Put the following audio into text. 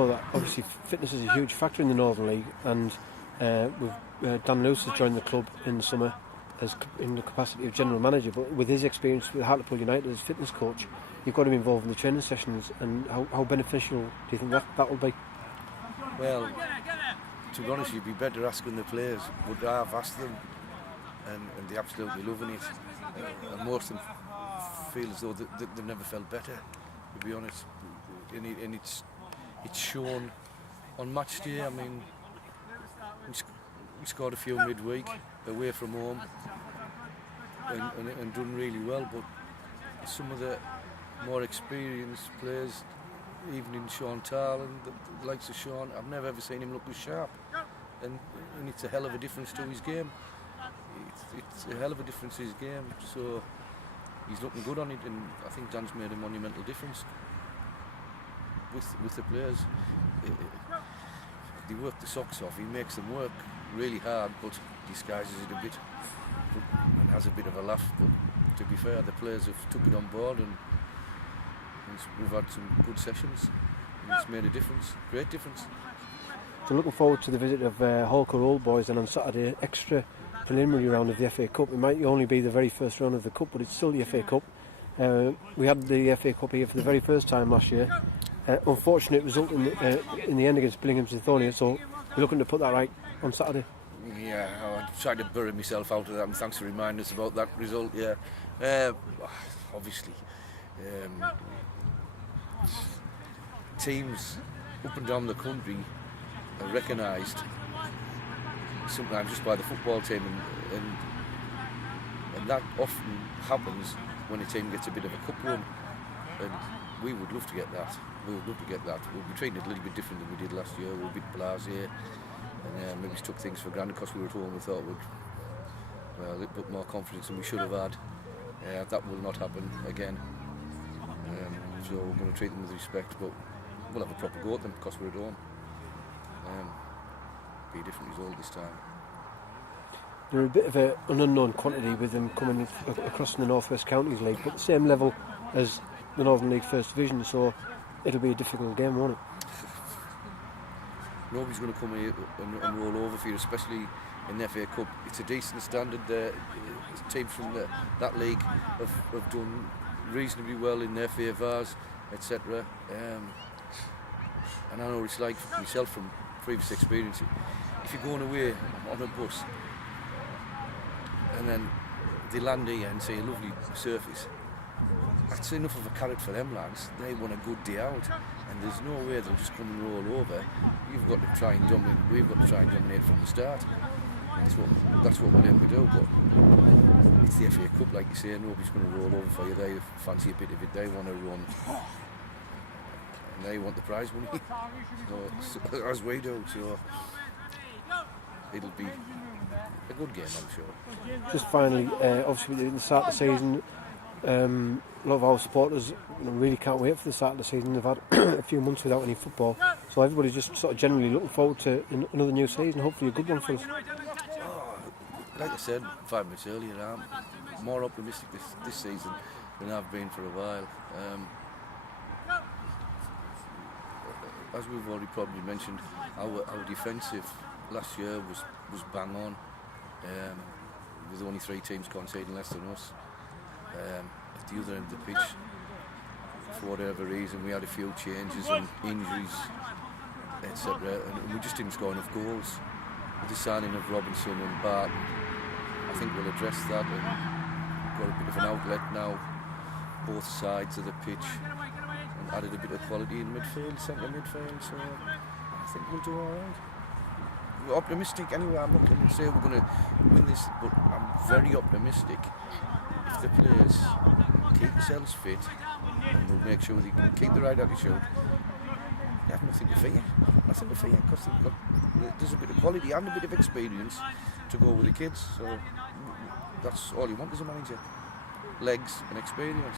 Well, obviously fitness is a huge factor in the Northern League, and Dan Lewis has joined the club in the summer as in the capacity of general manager, but with his experience with Hartlepool United as fitness coach, you've got to be involved in the training sessions. And how beneficial do you think that will be? Well, to be honest, you'd be better asking the players, but I've asked them, and they're absolutely loving it. And most of them feel as though they've never felt better, to be honest. And it's shown on match day. I mean, we scored a few midweek away from home and done really well, but some of the more experienced players, even in Sean Tarl and the likes of Sean, I've never ever seen him look as sharp, and it's a hell of a difference to his game. It's a hell of a difference to his game, so he's looking good on it, and I think Dan's made a monumental difference with the players. They work the socks off, he makes them work really hard, but disguises it a bit and has a bit of a laugh. But to be fair, the players have took it on board, and we've had some good sessions, and it's made a difference, great difference. So looking forward to the visit of Hawker Old Boys, and on Saturday, extra preliminary round of the FA Cup. It might only be the very first round of the Cup, but it's still the FA Cup. We had the FA Cup here for the very first time last year. Unfortunate result in the end against Billingham's Lithonia, so we're looking to put that right on Saturday. Yeah, I tried to bury myself out of that, and thanks for reminding us about that result. Yeah, obviously, teams up and down the country are recognised sometimes just by the football team, and that often happens when a team gets a bit of a cup run, and we would love to get that. We'll be treating it a little bit different than we did last year. We were a bit blasé, and maybe took things for granted because we were at home. We thought we'd a little bit more confidence than we should have had. That will not happen again. So we're going to treat them with respect, but we'll have a proper go at them because we're at home. Be a different result this time. They're a bit of an unknown quantity with them coming across the North West Counties League, but the same level as the Northern League First Division, so it'll be a difficult game, won't it? Nobody's going to come here and roll over for you, especially in the FA Cup. It's a decent standard. Teams from that league have done reasonably well in their FA Vars, etc. And I know what it's like for myself from previous experience. If you're going away on a bus and then they land here and see a lovely surface, that's enough of a carrot for them lads. They want a good day out, and there's no way they'll just come and roll over. You've got to try and dominate. We've got to try and dominate from the start. That's what we're aiming to do. But it's the FA Cup, like you say. Nobody's going to roll over for you. They fancy a bit of it. They want to run, and they want the prize money, so, as we do. So it'll be a good game, I'm sure. Just finally, obviously at the start of the season, a lot of our supporters really can't wait for the start of the season. They've had a few months without any football, so everybody's just sort of generally looking forward to another new season, hopefully a good one for us. Like I said 5 minutes earlier, I'm more optimistic this season than I've been for a while. As we've already probably mentioned, our defensive last year was bang on, with only 3 teams conceding less than us. At the other end of the pitch, for whatever reason, we had a few changes and injuries, etc. And we just didn't score enough goals. With the signing of Robinson and Barton, I think we'll address that, and got a bit of an outlet now, both sides of the pitch, and added a bit of quality in midfield, centre midfield, so I think we'll do alright. We're optimistic anyway. I'm not going to say we're going to win this, but I'm very optimistic. If the players keep themselves fit and we'll make sure they keep the right attitude, they have nothing to fear. Nothing to fear, because there's a bit of quality and a bit of experience to go with the kids. So that's all you want as a manager: legs and experience.